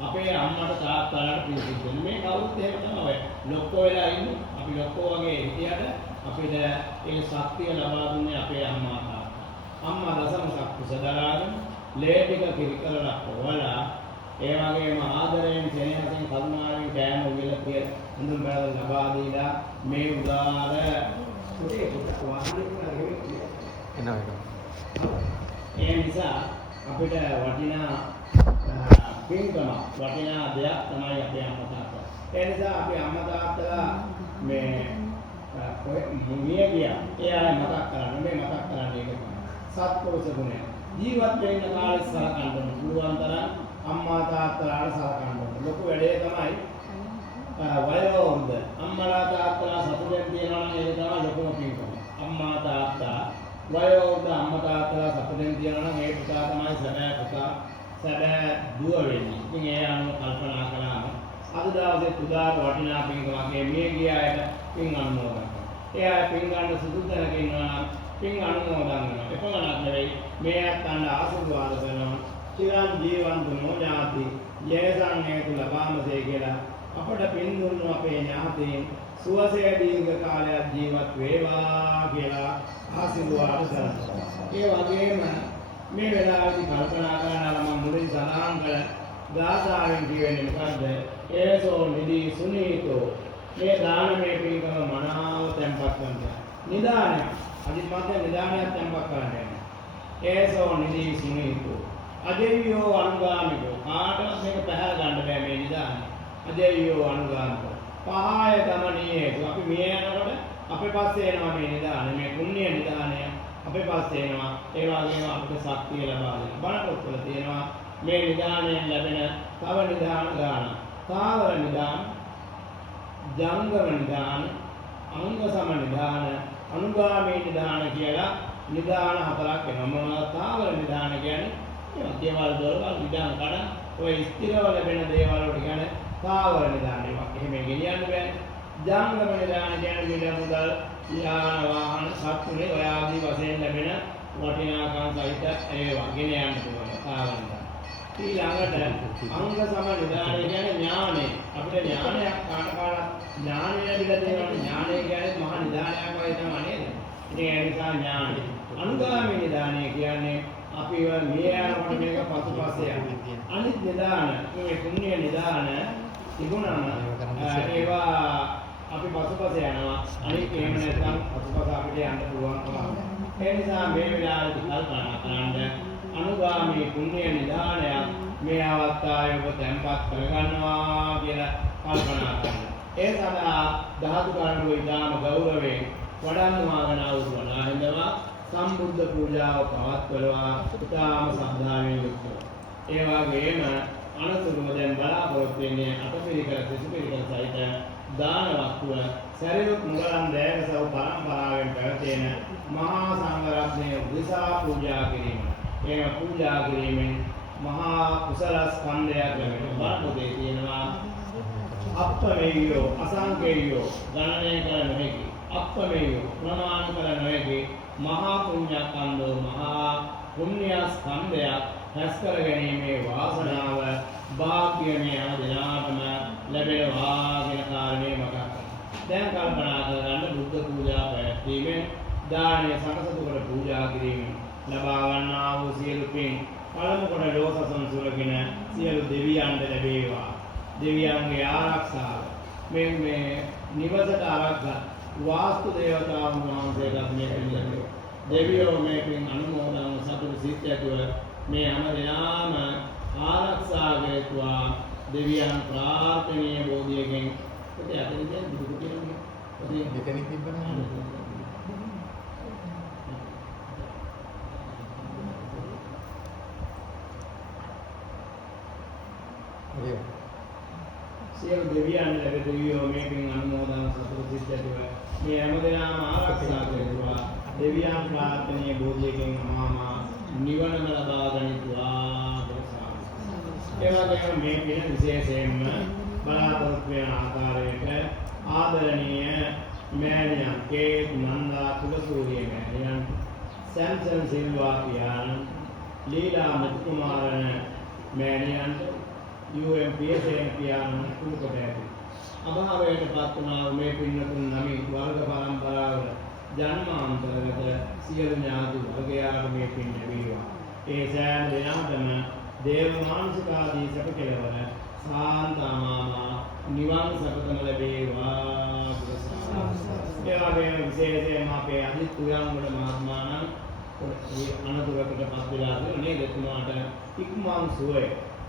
අපේ අම්මට තාත්තලාට පින් සිද්ධ වෙනවා. මේ කවුරුත් එහෙම තමයි. ලොක්කෝ වෙලා ඉන්නේ. අපි ලොක්කෝ වගේ හිටියට අපිට ඒ ශක්තිය ලබා දුන්නේ අපේ අම්මා තාත්තා. අම්මා දසම ශක්තිය දරාගෙන ලේ ටික කිරි කරලා කොවලා ඒ වගේම ආදරයෙන් සෙනෙහසින් කරුණාවෙන් කෑම උයලා කියලා හඳුන් බැලලා ලබා දීලා මේ උදාර පුතේ ඒ නිසා අපිට වටිනා පින්කම වටිනා දෙයක් තමයි අපේ අම්මා තාත්තා. ඒ නිසා අපේ අම්මා තාත්තලා මේ මිය ගියා. ඒ අය මතක් කරන්නේ මේ මතක් කරන්නේ ඒක තමයි. සත්පුරුෂ ගුණය. ජීවත් වෙන්න කාලේ සලකන්න පුළුවන් තරම් අම්මා තාත්තලාට සලකන්න ඕනේ. ලොකු වැඩේ තමයි වයෝවෘද්ධ අම්මලා තාත්තලා සතුටෙන් තියනවා නම් ඒක තමයි ලොකුම පින්කම. අම්මා තාත්තා වයෝවෘද්ධ අම්මා තාත්තලා සතුටෙන් තියනවා නම් ඒ පුතා තමයි සැබෑ පුතා සැබෑ දුව වෙන්නේ. ඉතින් ඒ අනුව කල්පනා කළාම අද දවසේ පුදාට වටිනා පින්කමක් මේ ගිය අයට පින් අනුමෝදන් කරනවා. ඒ අය පින් ගන්න සුදුසු තැනක ඉන්නවා නම් පින් අනුමෝදන් වෙනවා. එපමණක් නෙවෙයි මේ අත්යන්ට ආශිර්වාද කරනවා. චිරන් ජීවන්තු නොඥාති යේසං හේතු ලබාමසේ කියලා අපට පින් දුන්නු අපේ ඥාතීන් සුවසේ දීර්ඝ කාලයක් ජීවත් වේවා කියලා ආශිර්වාද කරනවා. ඒ වගේම මේ වෙලාවේදී කල්පනා කරනවා මම මුලින් සඳහන් කළ ගාථාවෙන් කියවෙන්නේ මොකද්ද? ඒසෝ නිදි සුනීතෝ මේ දානමය පින්කම මනාව තැන්පත් කරනවා. නිදානය අදිමත් නිදානයක් තැන්පත් කරන්න. ඒසෝ නිදි සුනීතෝ අජේයෝ අනුගාමිකෝ කාටවත් මේක පැහැර ගන්න බෑ මේ නිදානය. අජේයෝ අනුගාමිකෝ පහය ගමනීයේතු අපි මිය යනකොට අපේ පස්සේ එනවා මේ නිදානය මේ පුණ්‍ය නිදානය අපේ පස්සේ එනවා. ඒ වගේම අපිට ශක්තිය ලබා දෙනවා. බණ පොත්වල තියෙනවා මේ නිදානයෙන් ලැබෙන තව නිදාන ගාන. තාවර නිදාන, ජංගම නිදාන, අංග සම නිදාන, අනුගාමී නිදාන කියලා නිදාන හතරක් වෙනවා. මොනවාද තාවර නිදාන කියන්නේ? දේවල් දොරවල් විදාන කඩ ඔය ස්ථිරව ලැබෙන දේවල් වලට කියන්නේ තාවර නිදාන එකක්. එහෙම ගෙනියන්න බෑ. ජංගම නිදාන කියන්නේ මිල මුදල්, යාන වාහන, සත්තුනේ ඔය ආදී වශයෙන් ලැබෙන වටිනාකම් සහිත ඒවා ගෙන යන්න පුළුවන් තාවර නිදාන. ඊළඟට අංග සම නිදාන කියන්නේ ඥානෙ. අපිට ඥානයක් කාටකාට ඥානය ලැබිලා තියෙනවා. ඥානය කියන්නේ මහා නිදානයක් වගේ තමයි නේද? ඉතින් ඒ නිසා ඥානෙ. අනුගාමී නිදානය කියන්නේ අපි මිය යනකොට මේක පසුපස්සේ යනවා. අනිත් නිදාන මේ පුණ්‍ය නිදාන තිබුණාම ඒවා අපි පසුපස්සේ යනවා. අනිත් එහෙම නැත්නම් පසුපස අපිට යන්න පුළුවන් කමක්. ඒ නිසා මේ වෙලාවේදී කල්පනා කරන්න අනුගාමී පුණ්‍ය නිදානයක් මේ අවස්ථාවේ ඔබ තැන්පත් කරගන්නවා කියලා කල්පනා කරන්න. ඒ සඳහා ධාතු කරුණු ඉදාම ගෞරවයෙන් වඩම්වාගෙන ආවුරුවනා හිඳවා සම්බුද්ධ පූජාව පවත්වනවා ඉතාම ශ්‍රද්ධාවෙන් යුක්තව. ඒ වගේම අනතුරුව දැන් බලාපොරොත්තු වෙන්නේ අටපිරිකර සිසුපිරිකර සහිත දාන වස්තුව සරියුත් මුගලන් දෑගසව් පරම්පරාවෙන් පැවතෙන මහා සංඝරත්නය උදෙසා පූජා කිරීම. එහෙම පූජා කිරීමෙන් මහා කුසල ස්කන්ධයක් ලැබෙනවා. බණපොතේ තියෙනවා අප්පමෙය්‍යෝ අසංකේයෝ ගණනය කළ නොහැකි අප්පමෙය්‍යෝ ප්‍රමාණ කළ නොහැකි මහා පුණ්‍යස්කන්ධෝ මහා පුණ්‍ය ස්කන්ධයක් රැස් කර ගැනීමේ වාසනාව භාග්‍ය මේ හැම දිනාටම ලැබෙනවා කියන කාරණේ මතක් කරගන්න. දැන් කල්පනා කරගන්න බුද්ධ පූජා පැවැත්වීමෙන් දානය සකසතු කර පූජා කිරීමෙන් ලබා ගන්නා වූ සියලු පින් පළමු කොට ලෝක සංසුරගෙන සියලු දෙවියන්ට ලැබේවා. දෙවියන්ගේ ආරක්ෂාව මේ නිවසට ආරක්ෂා වාස්තු දේවතාවුන් වහන්සේලාට මේ පින් ලැබේවා. දෙවියෝ මේ පින් අනුමෝදන් සතුට සිත් ඇතුව මේ හැම දිනම ආරක්ෂා වේවා. දෙවියන් ප්‍රාර්ථනීය බෝධියකින් ඔතේ අතේ දැන් බුදු කුටියේ ඔතේ දෙකෙනෙක් තිබ්බනේ. සියලු දෙවියන් ලැබෙ දෙවියෝ මේ පින් අනුමෝදන් සතුට සිත් ඇතුව මේ හැම දිනම ආරක්ෂා වේවා. දෙවියන් ප්‍රාර්ථනීය බෝධියකින් මහා නිවනම ලබා ගනිත්වා. ඒ වගේම මේ පින විශේෂයෙන්ම බලාපොරොත්තු වෙන ආකාරයට ආදරණීය මෑණියන් කේ නන්දා කුලසූරිය මෑණියන් සැම්සන් සිල්වා පියාණන් ලීලා මුතුකුමාරණ මෑණියන්ට UMPSN පියාණන් කුලකොට ඇති. අභාවයට පත් වුණා මේ පින්නතුන් නමින් වර්ග පරම්පරාවල ජන්මාන්තරගත සියලු ඥාති වර්ගයාට මේ පින් ලැබේවා. ඒ සෑම දෙනාටම දේව මානසික ආදී සැප කෙලවර සාන්තමාමා නිවන් සපතම ලැබේවා. ඒ වගේම විශේෂයෙන්ම අපේ අනිත් උයන්වල මහත්මාණන් අනතුරකට පත් වෙලා තියෙන නේද? එතුමාට ඉක්මන් සුවය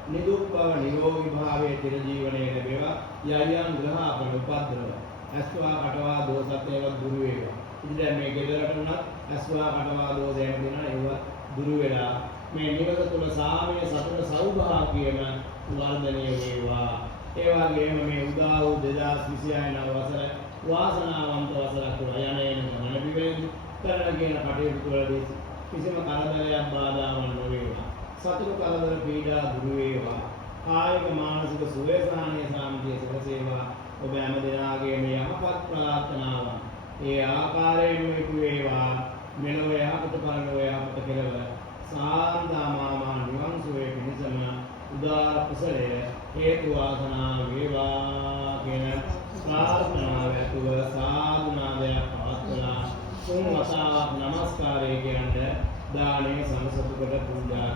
නිදුක් බව නිරෝගී භාවයේ චිර ජීවනයේ ලැබේවා. යයන් ග්‍රහපන උපද්දව අස්වා කටවා දෝසත් ඒවා දුරු වේවා. ඉතින් මේ ගෙදරට උනත් අස්වා කටවා දෝසයන් දෙනා ඒවා දුරු වෙලා මේ නිවස තුල සාමය සතර සෞභාග්‍යම වර්ධනය වේවා. ඒ වගේම මේ උදා වූ 2026 නව වසර වාසනාවන්ත වසරක් වේවා. යන ගමන පිළිවෙලින් කරන කියන කටයුතු වලදී කිසිම කරදරයක් බාධාවක් නොවේවා. සතුරු කරදර පීඩා දුරු වේවා. කායික මානසික සුවය සාහනීය සාන්තිය සුවසේවා. ඔබ හැම දිනාගේම යහපත් ප්‍රාර්ථනාවන් ඒ ආකාරයෙන්ම ඉටු වේවා. මෙලොව යහපත පරලොව යහපත කෙරෙව සාන්තාමාමා නිවන් සුවේ පිණිසම උදාර කුසලය හේතු වාසනා වේවා කියන ප්‍රාර්ථනාව ඇතුව සාදුනාදයක් පවත්වලා තුන් වතාවක් නමස්කාරය කියන්නේ දානේ සමසතු කොට පූජා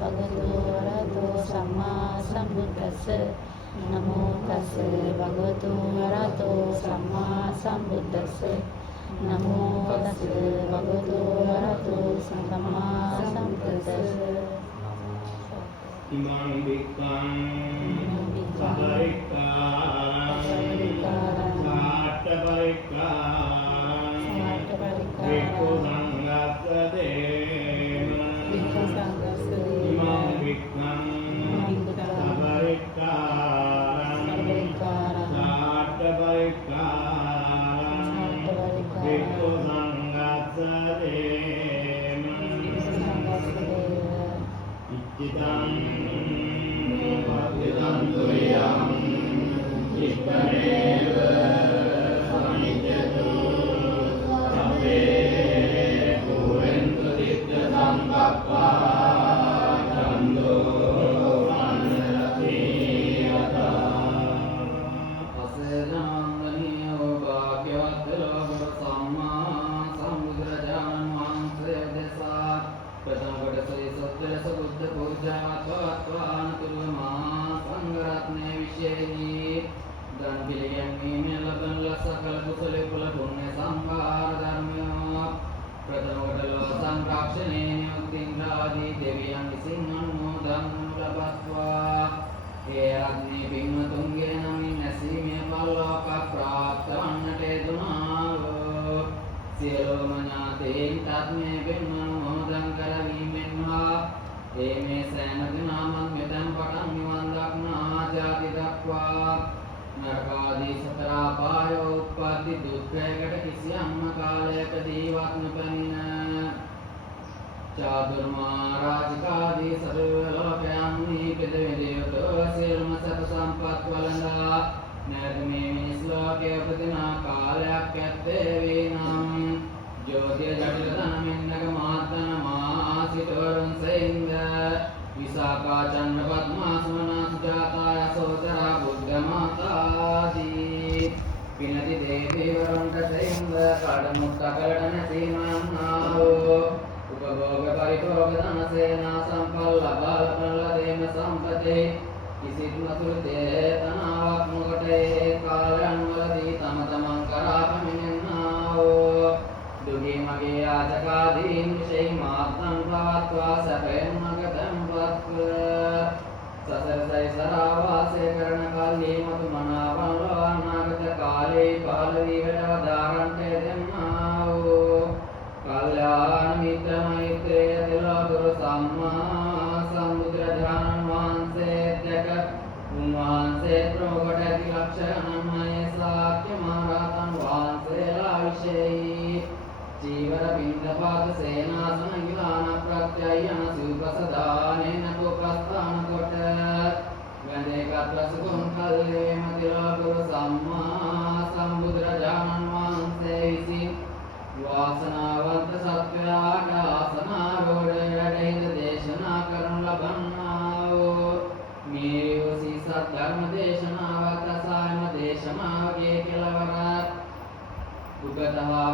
භගවතු වරහතෝ සම්මා සම්බුද්දස්ස නමෝ තස්ස භගවතු වරහතෝ සම්මා සම්බුද්දස්ස නමෝ තස්ස භගවතු වරහතෝ සම්මා සම්බුද්දස්ස ඉමං වික්ඛං සබරිකාං සාට්ඨපරිකාං වික්ඛු සංඝස්සදේම ඉමං වික්ඛං සබරිකාං සාට්ඨපරිකාං වික්ඛු සංඝස්සදේම ඉච්ඡිතං පතිතං තුරියං ඉක්ඛනේව සමිජ්ජතු සබ්බේ පුරෙන්තු දිට්ඨ සම්පප්පා චන්දෝ අන්නරතියතා අසේනාංගනියෝ භාග්‍යවත් ලෝක සම්මා සම්බුදුරජාණන් වහන්සේ දෙසා ප්‍රථම කොටසේ සත්‍යලස බුද්ධ පූජාවත්වාන තුල්මා සංඝරත්නයේ විශේෂී දන් පිළිගැන්වීමෙන් ලබන සකල කුසල කුල පුණ්‍ය සම්භාර ධර්මයෝ ප්‍රථම කොටල සංරක්ෂණේ නියුක්තිංගාදී දෙවියන් විසින් අනුමෝදන් ලබත්වා ඒ රත්නේ පින්වතුන්ගේ නමින් ඇසීමේ පල්ලෝක ප්‍රාප්ත වන්නට දුනාවෝ සියලුම ඥාතීන්ටත් මේ පින් අනුමෝදන් කරවීමෙන් හා ඒ මේ සෑම දිනම මෙතෙන් පටන් නිවන් දක්නා ජාති දක්වා නරකාදී සතර අපායෝ උප්පත්ති දුක්ඛයකට කිසියම් කාලයකදීවත් නොපැමිණ චාතුර්මා රාජිකාදී සර්ව ලෝකයන්හි පිළිවෙලියුතෝ සියලුම සැප සම්පත් වළඳා නැවත මේ මිනිස් ලෝකයේ උපදින කාලයක් ඇත්තේ වේනම් ජෝතිය ජටිල ධනමින්නක මහත්න මාසිතවරුන් සෙයින්ද විසාකා චන්ද්‍ර පද්මා සමනා සුජාතා යසෝදරා බුද්ධ මාතාදී පිනති දේවීවරුන්ට සෙයින්ද කඩමුත්තකලට නැසීමන්නාවෝ උපභෝග පරිභෝග ධනසේනා සම්පල් ලබා ලබන දේම සම්පතේ කිසිත් නතුරු දේතනාවක් නොකොට ඒ කාලයන් වලදී තම තමන් කරා පැමිණෙන්නාවෝ දුගී මගේ ආජකාදීන් විශේෂ මාත්‍රං පවත්වා සැපෙන් මඟ තැන්පත්ව සසර සැරිසරා වාසය කරන කල්හි මතු මනාවන ලොව අනාගත කාලේ පහළ වී වැඩවදාරන්ට දෙන්නාවෝ කල්යාණ මිත්‍ර මෛත්‍රේය තිලෝගුරු සම්මා සම්බුදුරජාණන් වහන්සේ දැක උන්වහන්සේ ප්‍රමුඛ ඇති ලක්ෂණමය ශාක්‍ය මහරහතන් වහන්සේලා විශේෂයි චීවර පින්ඩපාත සේනාසන ගිලාන ප්‍රත්‍යයන සිව්පසදානේන කෝපස්ථාන කොට වැඳේකත් රසකුන් කල්ලේ මතිලෝගුරු සම්මා සම්බුදුරජාණන් වහන්සේ විසින් වාසනාවන්ත සත්වයාට ආසනාරෝಢ වැඩහිඳ දේශනා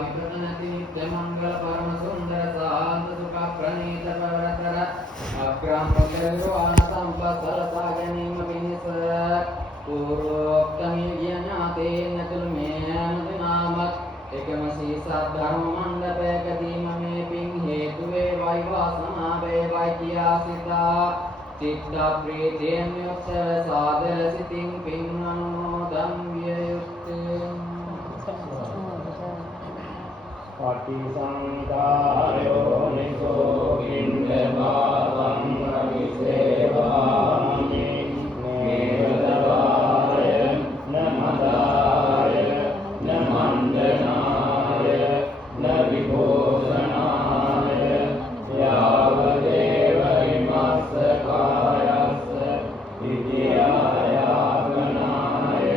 विप्रतनति नित्यमङ्गल परम सुन्दर शान्त सुख प्रणीत परतर अग्राम निर्वाण संपत्सर सागनीम विनिस पूर्वोक्तमे ज्ञाते नतुलमेन दिनामत् एकमसि सद्धर्म मंडपे कदीम मे पिं हेतुवे वायुवासना वे वाक्यासिता चित्ता प्रीतेन्योत्सव सादर सितिं पिं अनुमोदं व्ययुक्ते पटिसंकारो निसो किंदभावं अभिसेवामि नेवदवाय न मदाय न मन्दनाय न विभूषणाय यावदेव हिमस्सकायस्य विद्यायापनाय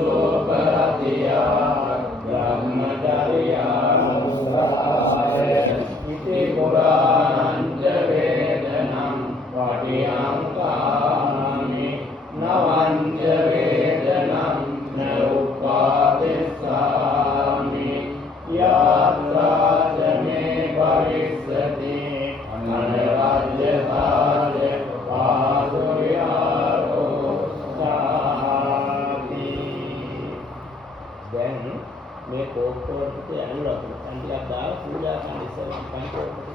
विन्दोपरतिया ब्रह्मचर्यानुसाराय इति पुराणं च वेदनं पाठयामि नवं च वेदनं न उपादिशामि यात्रा च मे भविष्यति अनराज्यभाज्य पादुर्यारो साति දැන් මේ කෝප්පවලට ඇනුලක් අන්තියක් දාලා පූජා කරන ඉස්සර පංචකෝප්පට